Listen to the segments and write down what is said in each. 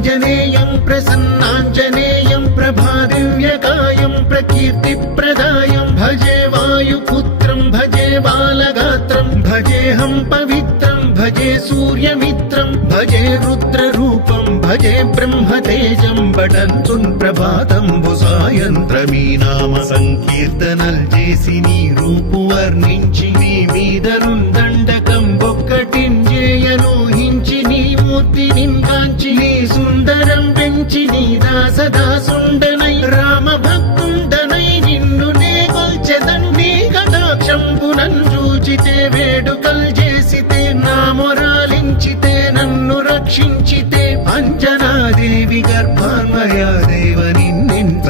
श्रीयाञ्जनेयं प्रसन्नाञ्जनेयं प्रभादिव्यकायं प्रकीर्तिप्रदायं भजे वायुपुत्रं भजे बालगात्रं भजेऽहं पवित्रं भजे सूर्यमित्रं भजे रुद्ररूपं भजे ब्रह्मतेजं बटन्तुन् ప్రభాతంబు సాయంత్రమీ నామ సంకీర్తనల్ చేసి నీ రూపు వర్ణించి నీ మీదనుందండకం ఒక్కటింజేయనూహించి నీ మూర్తి నింకాంచి నీ సుందరం పెంచి నీ దాసదాసుండనై రామ భక్తుండనై నిన్ను నే కొల్చెదన్ నీ కటాక్షంబునన్ చూచితే వేడుకల్ చేసితే నా మొరాలించితే నన్ను రక్షించితే అంజనాదేవి గర్భాన్మయా దేవ నిన్నెంత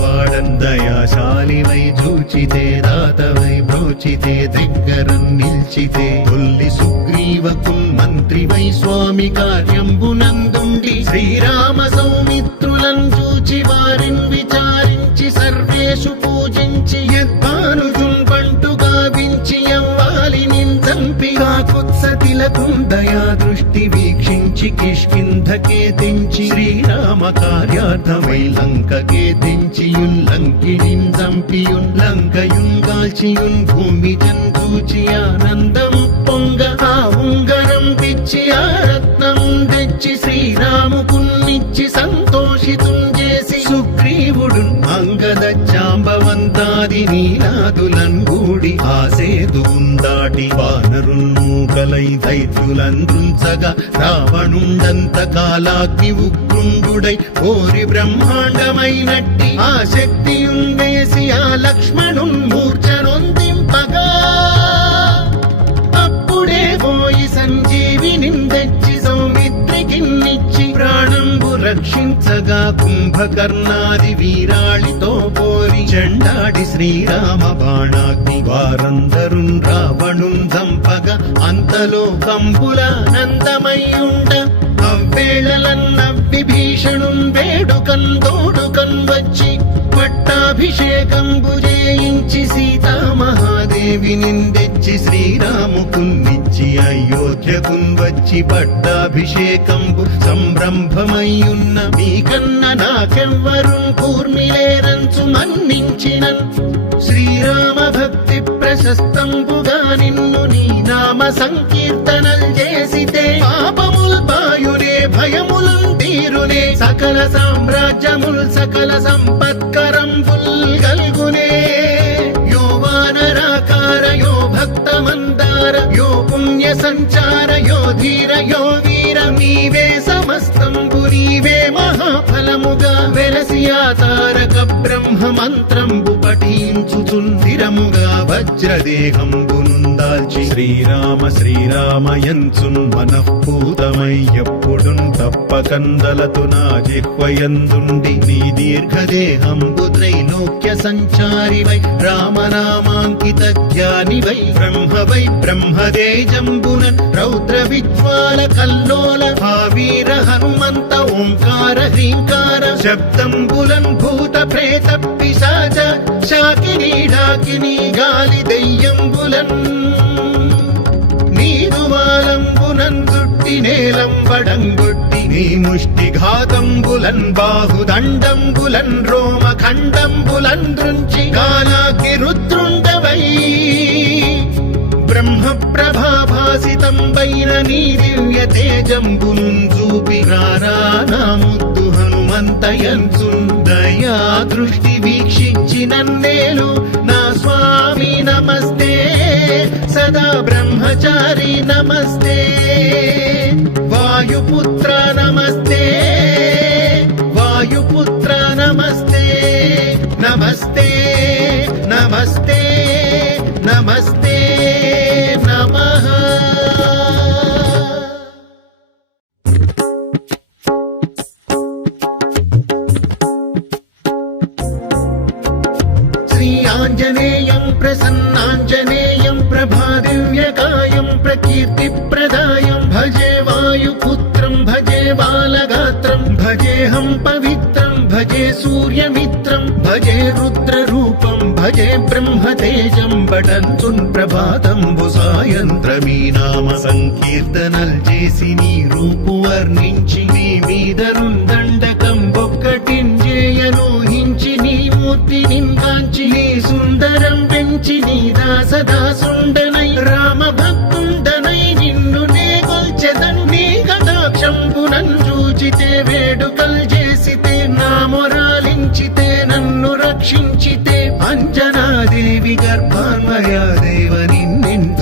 వాడందయాశాలివై చూచితే దాతవై బ్రోచితే దగ్గరం నిల్చితే తొల్లి సుగ్రీవకుల్ మంత్రివై స్వామి కార్యంబునందుండి శ్రీరామ సౌమిత్రులను చూచి వారిని విచారించి సర్వేషు పూజించి యద్భానుజున్ పంటు గావించి యవ్వాలి నిందంపి కాకుత్సతిలకుం దయా దృష్టి వీక్షించి కిష్కింధకే తెంచి శ్రీరామ కార్యార్థమై లంకకే తెంచియుల్లంకిణిన్ చంపియున్ లంకయున్ గాల్చియున్ భూమి జంతూచి ఆనందం పొంగ ఆ ఉంగరం తెచ్చి ఆ రత్నం తెచ్చి శ్రీరాముకున్నిచ్చి సంతోషితుం చేసి సుగ్రీవుడు అంగద జాంబవంతాది నీనాదులన్ గూడి ఆ సేతువున్ దాటి వానరుల్ మూకలై దైత్యులందృంచగా రావణుండంత కాలాగ్ని ఉగ్రుండుడై కోరి బ్రహ్మాండమైనట్టి ఆ శక్తియున్ వేసి ఆ లక్ష్మణున్ మూర్ఛనొందింపగా అప్పుడే పోయి సంజీవిని తెచ్చి సౌమిత్రికిన్నిచ్చి ప్రాణంబు రక్షించగా కుంభకర్ణాది వీరాళితో పోరి చెండాడి శ్రీరామ బాణాగ్ని వారందరున్ రావణున్ చంపగా అంతలో కంబులానందమయ్యుండ అవ్వేళలన్నవ్విభీషణున్ వేడుకన్ తోడుకన్ వచ్చి పట్టాభిషేకంబు చేయించి సీతామహాదేవి నిందెచ్చి శ్రీరాముకున్నిచ్చి అయోధ్యకున్ వచ్చి పట్టాభిషేకంబు సంరంభమయ్యున్న మీకన్న నాకెవ్వరున్ కూర్మిలేరంచు మన్నించినన్ శ్రీరామ భక్తి ప్రశస్తంబుగా నిన్ను నీ నామ సంకీర్తనల్ చేసితే పాపముల్ బాయునే భయములున్ తీరునే సకల సామ్రాజ్యముల్ సకల సంపత్కరంబుల్ గల్గునే యో వానరాకార యో భక్త మందార యో పుణ్య సంచార యో ధీర యో వీర నీవే సమస్తంబు నీవే మహాఫలముగా వెలసి ఆ తారక బ్రహ్మ మంత్రంబు పఠించుచుందిరముగా వజ్రదేహంబునుందాల్చి శ్రీరామ శ్రీరామయంచున్ మనఃపూతమై ఎప్పుడున్ తప్పకందలతు నా జిహ్వయందుండి నీ దీర్ఘదేహంబు త్రైలోక్య సంచారివై రామనామాంకిత జ్ఞానివై బ్రహ్మవై బ్రహ్మదేజంబునన్ రౌద్ర విజ్వాల కల్లోల భావీర హనుమంత ఓంకార హ్రీంకార శబ్దంబులన్ భూత ప్రేత పిశాచ శాకినీ ఢాకినీ గాలి దెయ్యంబులన్ నీదువాలంబునన్ దుట్టి నేలంబడంగొట్టి నీ ముష్టి ఘాతంబులన్ బాహుదండంబులన్ రోమ ఖండంబులన్ దృంచి గాలాకి రుద్రుండవై బ్రహ్మ ప్రభాభాసితంబైన నీ దివ్య తేజంబునున్ చూపి రారా నా ముద్దు హనుమంతయంచున్ దయా దృష్టి వీక్షించి నన్నేలు నా స్వామి నమస్తే సదా బ్రహ్మచారి నమస్తే వాయుపుత్ర నమస్తే వాయుపుత్ర నమస్తే నమస్తే నమస్తే నమస్తే నమః శ్రీయాञ्जनेयं प्रसन्नाञ्जनेयं प्रभादिव्यकायं प्रकीर्तिप्रदायं भजे वायुपुत्रं भजे बालगात्रं भजेऽहं पवित्रं भजे सूर्यमित्रं भजे रुद्ररूपं భజే బ్రహ్మతేజం బటంచున్ ప్రభాతంబు సాయంత్రమీ నామ సంకీర్తనల్ చేసి నీ రూపు వర్ణించి నీ మీదరుందండకం ఒక్కటింజేయనూహించి నీ మూర్తి నింకాంచి నీ సుందరం పెంచి నీ దాసదాసుండనై రామ భక్తుండనై నిన్ను నే కొల్చెదన్ నీ కటాక్షంబునన్ చూచితే వేడుకల్ చేసితే నా మొరాలించితే నన్ను రక్షించితే అంజనాదేవి గర్భాన్వయా దేవ నిన్నెంత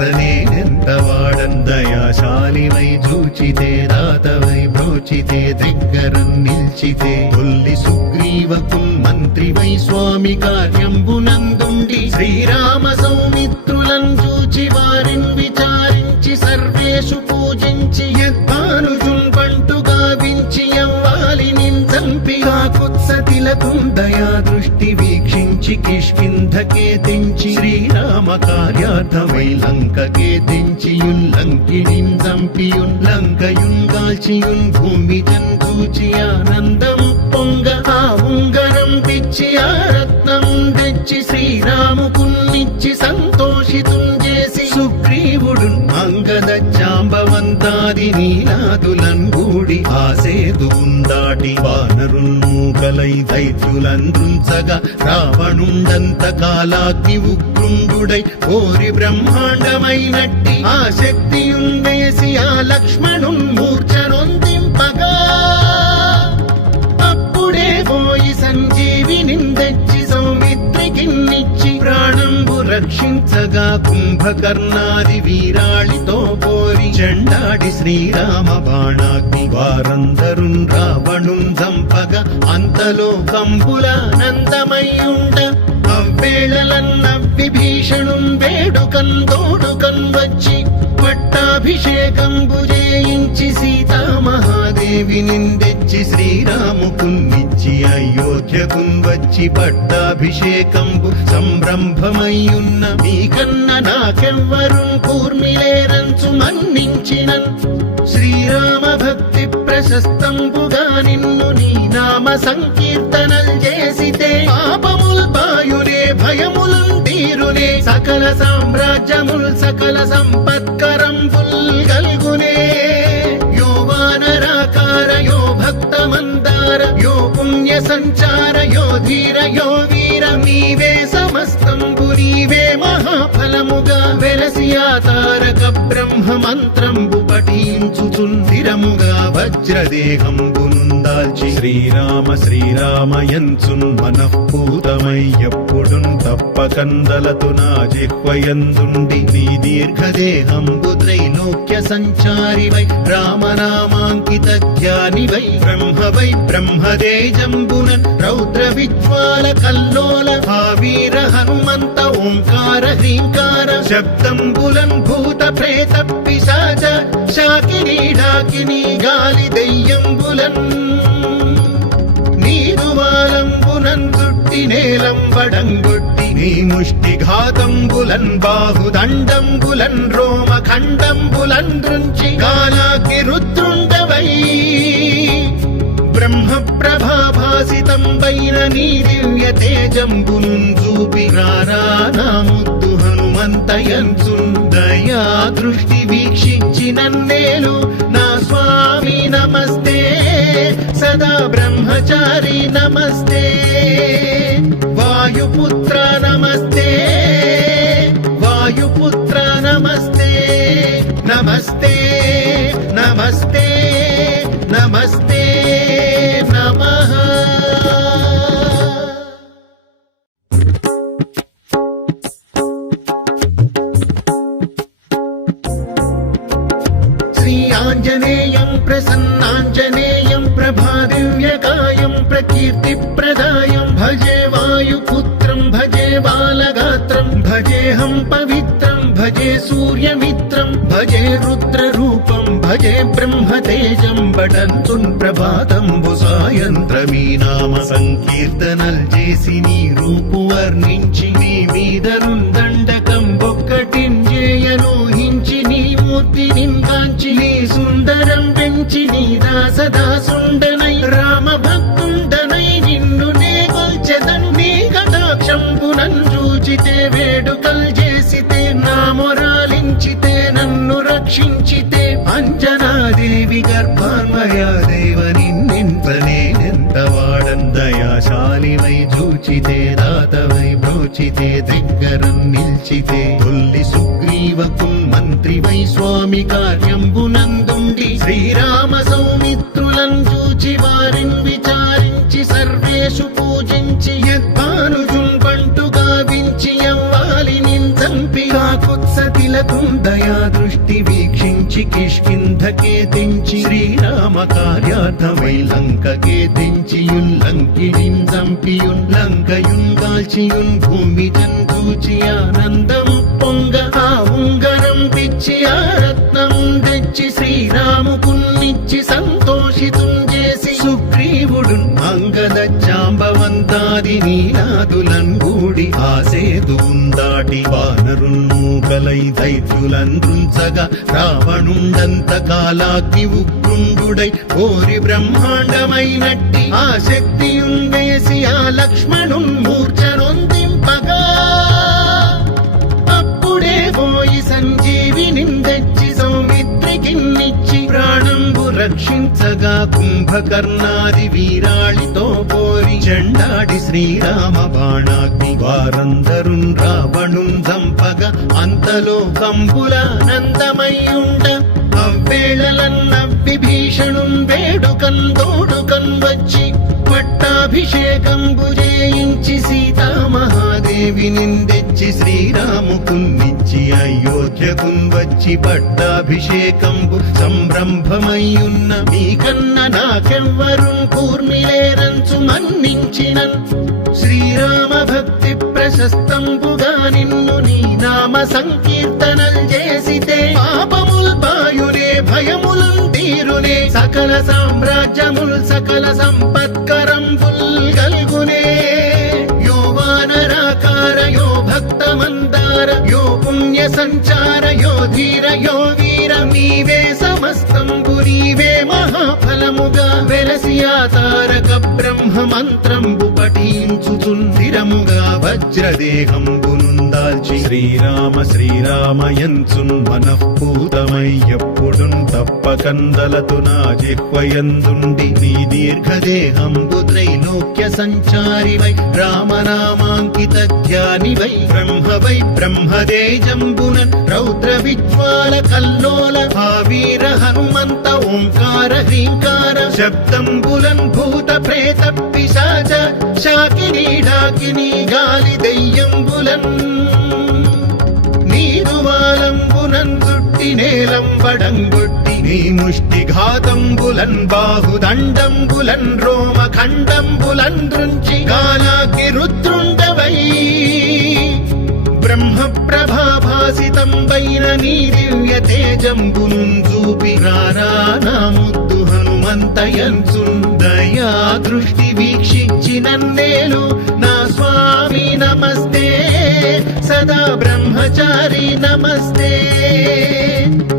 వాడందయాశాలివై చూచితే దాతవై బ్రోచితే దగ్గరం నిల్చితే తొల్లి సుగ్రీవకున్ మంత్రివై స్వామి కార్యంబునందుండి శ్రీరామ సౌమిత్రులం చూచి వారిన్ విచారించి సర్వేషు పూజించి యద్భానుజున్ బంటు గావించి యవ్వాలి నిందంపి కాకుత్సతిలకుం దయా దృష్టి వీక్షించి కిష్కింధకే తెంచి శ్రీరామ కార్యార్థమై లంకకే తెంచియుల్లంకిణిం చంపియున్ లంకయున్ గాల్చియున్ భూమి జంతూచి ఆనందము పొంగ ఆ ఉంగరం పిచ్చి ఆ రత్నం తెచ్చి శ్రీరాముకున్నిచ్చి సంతోషితుం చేసి సుగ్రీవుడు అంగద జాంబవంతాది నీలాదులన్ గూడి ఆ సేతువున్ దాటి వానరుల్ మూకలై దైత్యులందృంచగా రావణుండంత కాలాగ్ని ఉగ్రుండుడై కోరి బ్రహ్మాండమైనట్టి ఆ శక్తియున్ వేసి ఆ లక్ష్మణున్ మూర్ఛనొందింపగా అప్పుడే పోయి సంజీవిని తెచ్చి సౌమిత్రికిన్నిచ్చి ప్రాణంబు రక్షించగా కుంభకర్ణాది వీరాళితో పోరి చెండాడి శ్రీరామ బాణాగ్ని వారందరున్ రావణున్ చంపగా అంతలో కంబులానందమయ్యుండ అవ్వేళలన్న విభీషణున్ వేడుకన్ తోడుకన్ వచ్చి పట్టాభిషేకంబు చేయించి సీతామహాదేవి నిందెచ్చి శ్రీరాముకున్నిచ్చి అయోధ్యకున్ వచ్చి పట్టాభిషేకంబు సంరంభమయ్యున్న మీకన్న నాకెవ్వరున్ కూర్మిలేరంచు మన్నించినన్ శ్రీరామ భక్తి ప్రశస్తంబుగా నిన్ను నీ నామ సంకీర్తనల్ చేసితే పాపముల్ బాయునే భయములున్ తీరునే సకల సామ్రాజ్యముల్ సకల సంపత్కరంబుల్ గల్గునే యో వానరాకార యో భక్త మందార యో పుణ్య సంచార యో ధీర యో వీర నీవే సమస్తంబు నీవే మహాఫలముగా వెలసి ఆ తారక బ్రహ్మ మంత్రంబు పఠించుచుందిరముగా వజ్రదేహంబునుందాల్చి శ్రీరామ శ్రీరామయంచున్ మనఃపూతమై ఎప్పుడున్ తప్పకందలతు నా జిహ్వయందుండి నీ దీర్ఘదేహంబు త్రైలోక్య సంచారివై రామనామాంకిత ధ్యానివై బ్రహ్మవై బ్రహ్మదేజంబునన్ రౌద్ర విజ్వాల కల్లోల వీర హనుమంత ఓంకార హ్రీంకార శబ్దంబులన్ భూత ప్రేత పిశాచ శాకినీ డాకినీ గాలి దెయ్యంబులన్ నీదువాలంబునన్ చుట్టి నేలంబడంగొట్టి నీ ముష్టి ఘాతంబులన్ బాహుదండంబులన్ రోమ ఖండంబులన్ దృంచి కాలాగ్ని రుద్రుండవై బ్రహ్మ ప్రభాభాసితం పైన నీ దివ్య తేజంబునున్ చూపి రానా ముద్దు హనుమంతయంచున్ దయా దృష్టి వీక్షించి నన్నేలు నా స్వామి నమస్తే సదా బ్రహ్మచారి నమస్తే వాయుపుత్ర నమస్తే వాయుపుత్ర నమస్తే నమస్తే నమస్తే నమస్తే నమః శ్రీ ఆంజనేయం ప్రసన్నాంజనేయం ప్రభాదివ్యకాయం ప్రకీర్తిప్రదాయం భజే వాయుపుత్రం భజే బాలగాత్రం భజేహం పవిత్రం భజే సూర్యమిత్రం భజే రుద్రరూపం భజే బ్రహ్మతేజం బటంచున్ ప్రభాతంబు సాయంత్రమీ నామ సంకీర్తనల్ చేసి నీ రూపు వర్ణించి నీ మీదరుందండకం ఒక్కటింజేయనూహించి నీ మూర్తి నింకాంచి నీ సుందరం పెంచి నీ దాసదాసుండనై రామ భక్తుండనై నిన్ను నే కొల్చెదన్ నీ కటాక్షంబునన్ చూచి బ్రహ్మాన్మయాదేవ నిన్నెంత నేనెంత వాడందయాశాలివై చూచితే దాతవై బ్రోచితే దగ్గరం నిల్చితే తొల్లి సుగ్రీవకు మంత్రివై స్వామి కార్యంబునందుండి శ్రీరామ సౌమిత్రులను చూచి వారిని విచారించి సర్వేషు పూజించి యద్భానుజున్ బంటు గావించి యవ్వాలి నిందంపి కాకుత్సతిలకుం దయా దృష్టి వీక్షించి కిష్కింధకే తెంచి శ్రీరామ కార్యార్థమై లంకకే తెంచియుల్లంకిణిం చంపియున్ లంకయున్ కాల్చియున్ భూమి జంతూచి ఆనందం పొంగ ఆ ఉంగరం పిచ్చి ఆ రత్నం తెచ్చి శ్రీరాముకున్నిచ్చి సంతోషితుం చేసి సుగ్రీవుడు అంగద జాంబవంతాది నీనాదులన్ గూడి ఆ సేతువున్ దాటి వానరున్ మూకలై దైత్యులందృంచగా రావణుండంత కాలాగ్ని ఉగ్రుండుడై కోరి బ్రహ్మాండమైనట్టి ఆ శక్తియున్ వేసి ఆ లక్ష్మణున్ మూర్ఛనొందింపగా అప్పుడే పోయి సంజీవిని తెచ్చి సౌమిత్రికిన్నిచ్చి ప్రాణంబు రక్షించగా కుంభకర్ణాది వీరాళితో పోరి చెండాడి శ్రీరామ బాణాగ్ని వారందరున్ రావణున్ చంపగా అంతలో కంబుల నందమయ్యుండ అవ్వేళలన్న విభీషణున్ వేడుకన్ తోడుకన్ వచ్చి పట్టాభిషేకంబు చేయించి సీతామహాదేవి నిందెచ్చి శ్రీరాముకున్నిచ్చి అయోధ్యకున్ వచ్చి పట్టాభిషేకంబు సంరంభమయ్యున్న మీకన్న నాకెవ్వరున్ కూర్మిలేరంచు మన్నించినన్ శ్రీరామ భక్తి ప్రశస్తంబుగా నిన్ను నీ నామ సంకీర్తనల్ చేసితే పాపముల్ పాయునే భయములున్ తీరునే సకల సామ్రాజ్యముల్ సకల సంపత్కరంబుల్ గల్గునే యో వానరాకార యో భక్త మందార యో పుణ్య సంచార యో ధీర యో వీర నీవే సమస్తంబు నీవే మహాఫలముగా వెలసి ఆ తారక బ్రహ్మ మంత్రంబు పఠించుచున్ స్థిరముగా వజ్రదేహంబునుందాల్చి శ్రీరామ శ్రీరామయంచున్ మనఃపూతమై ఎప్పుడున్ తప్పకందలతు నా జిహ్వయందుండి నీ దీర్ఘదేహంబు త్రైలోక్య సంచారివై రామనామాంకిత ధ్యానివై బ్రహ్మవై బ్రహ్మదేజంబునన్ రౌద్ర విజ్వాల కల్లోల భావీర హనుమంత ఓంకార హ్రీంకార శబ్దంబులన్ భూత ప్రేత పిశాచ శాకినీ డాకినీ గాలి దెయ్యంబులన్ నీదువాలంబునన్ చుట్టి నేలంబడంగొట్టి నీ ముష్టిఘాతంబులన్ బాహుదండంబులన్ రోమఖండంబులన్ దృంచి కాలాగ్ని రుద్రుండవై బ్రహ్మ ప్రభాభాసితంబైన నీ దివ్య తేజంబునున్ చూపి రారా నా ముద్దు హనుమంతయంచున్ దయా దృష్టి వీక్షించి నన్నేలు నా స్వామి నమస్తే సదా బ్రహ్మచారి నమస్తే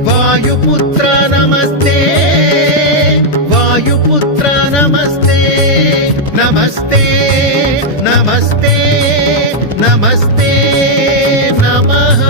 వాయుపుత్ర నమస్తే వాయుపుత్ర నమస్తే నమస్తే నమస్తే నమస్తే నమః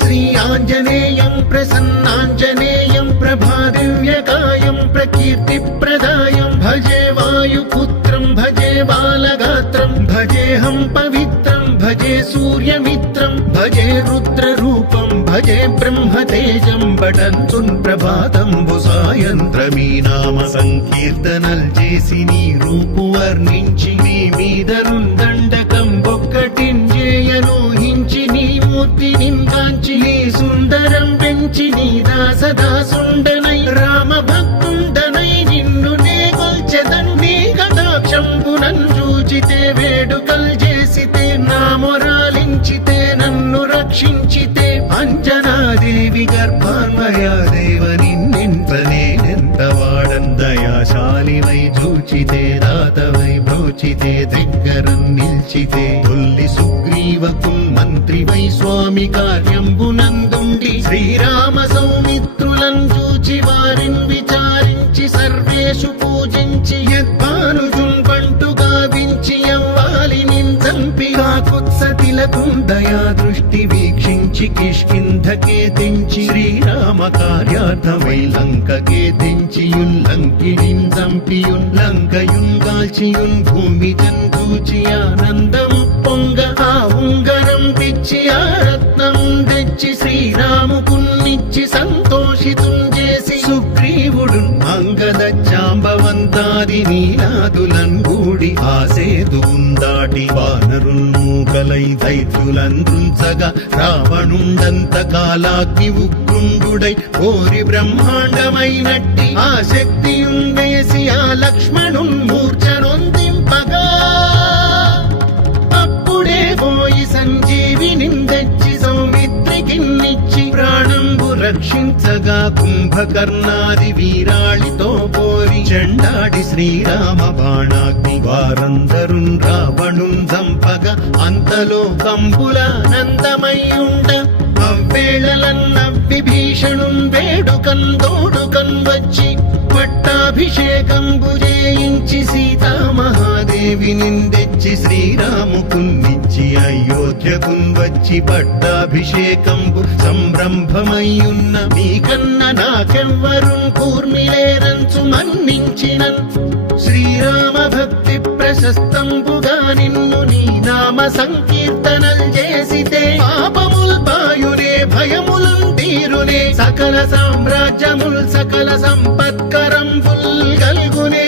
శ్రీ ఆంజనేయం ప్రసన్నాంజనేయం ప్రభాదివ్యకాయం ప్రకీర్తిప్రదాయం భజే వాయుపుత్రం భజే బాలగాత్రం భజేహం పవిత్రం భజే సూర్యమిత్రం భజే రుద్రరూపం భజే బ్రహ్మతేజం బటంచున్ ప్రభాతంబు సాయంత్రమీ నామ సంకీర్తనల్ చేసి నీ రూపు వర్ణించి నీ మీదనున్ దండకం ఒక్కటింజేయనూహించి నీ మూర్తి నింకాంచి నీ సుందరం పెంచి నీ దాసదాసుండనై రామ భక్తుండనై నిన్ను నే కొల్చెదన్ నీ కటాక్షంబునన్ చూచితే వేడుకల్ చేసితే నా మొరాలించితే నన్ను రక్షించితే అంజనాదేవి గర్భాన్మయాదేవ నిన్నెంత నేనెంత వాడందయాశాలివై చూచితే దాతవై బ్రోచితే దగ్గరం నిల్చితే తొల్లి సుగ్రీవకు మంత్రివై స్వామి కార్యంబునందుండి శ్రీరామ సౌమిత్రులను చూచి వారిని విచారించి సర్వేషు పూజించి యద్భానుజున్ బంటు గావించి యవ్వాలి నిందంపి దయా దృష్టి వీక్షించి కిష్కింధకే తెంచి శ్రీరామ కార్యార్థమై లంకకే తెంచియున్ లంకిణిన్ చంపియున్ లంకయున్ కాల్చియున్ భూమి జంతూచి ఆనందం పొంగ ఆ ఉంగరం పిచ్చి ఆ రత్నం తెచ్చి శ్రీరాముకున్నిచ్చి సంతోషితుం చేసి సుగ్రీవుడు అంగద చాంబవంతాది నీలాదులన్ గూడి ఆసేదువున్ దాటి వానరుల్ మూకలై దైత్యులందృంచగా రావణుండంత కాలాగ్ని ఉగ్రుండుడై కోరి బ్రహ్మాండమైనట్టి ఆ శక్తియున్ వేసి ఆ లక్ష్మణున్ మూర్ఛనొందింపగా అప్పుడే పోయి సంజీవిని తెచ్చి సౌమిత్రికిన్నిచ్చి ప్రాణంబు రక్షించగా కుంభకర్ణాది వీరాళితో పోరి చెండాడి శ్రీరామ బాణాగ్ని వారందరున్ రావణున్ చంపగా అంతలో కంబుల నందమయ్యుండ అవ్వేళలన్న విభీషణున్ వేడుకన్ తోడుకన్ వచ్చి పట్టాభిషేకంబు చేయించి సీతామహాదేవి నిందెచ్చి శ్రీరాముకున్నిచ్చి అయోధ్యకున్ వచ్చి పట్టాభిషేకంబు సంరంభమయ్యున్న మీకన్న నాకెవ్వరున్ కూర్మిలేరంచు మన్నించినన్ శ్రీరామ భక్తి ప్రశస్తంబుగా నిన్ను నీ నామ సంకీర్తనల్ చేసితే పాపముల్ బాయునే భయములున్ తీరునే సకల సామ్రాజ్యముల్ సకల సంపత్కరంబుల్ గల్గునే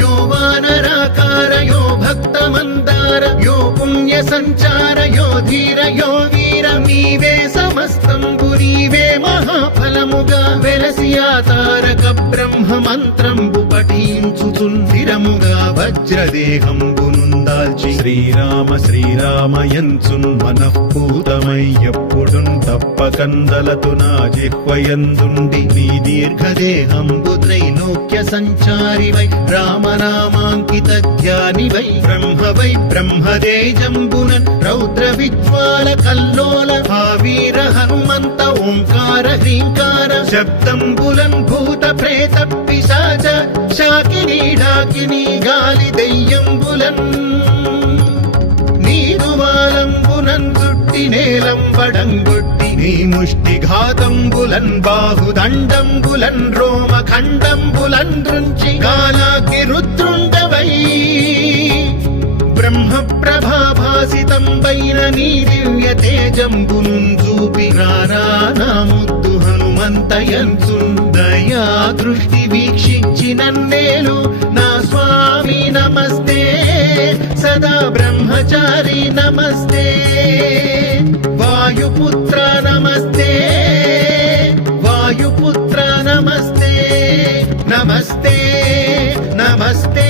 యో వానరాకార యో భక్త మందార యో పుణ్య సంచార యో ధీర యో వీర నీవే సమస్తంబు నీవే మహాఫలముగా వెలసి ఆ తారక బ్రహ్మ మంత్రంబు పఠించుచున్ స్థిరముగా వజ్రదేహంబునుందాల్చి శ్రీరామ శ్రీరామయంచున్ మనఃపూతమై ఎప్పుడున్ తప్పకందలతు నా జిహ్వయందుండి నీ దీర్ఘదేహంబు త్రైలోక్య సంచారివై రామనామాంకిత ధ్యానివై బ్రహ్మదేజంబునన్ రౌద్ర విజ్వాల కల్లోల భావీర హనుమంత ఓంకార హ్రీంకార శబ్దంబులన్ భూత ప్రేత పిశాచ శాకినీ డాకినీ గాలి దెయ్యంబులన్ నీదువాలంబునన్ చుట్టి నేలంబడంగొట్టి నీ ముష్టి ఘాతంబులన్ బాహుదండంబులన్ రోమ ఖండంబులన్ దృంచి కాలాగ్ని రుద్రుండవై బ్రహ్మ ప్రభాభాసితంబైన నీ దివ్య తేజంబునున్ చూపి రారా నా ముద్దు హనుమంతయంచున్ దయా దృష్టి వీక్షించి నన్నేలు నా స్వామి నమస్తే సదా బ్రహ్మచారి నమస్తే వాయుపుత్ర నమస్తే వాయుపుత్ర నమస్తే నమస్తే నమస్తే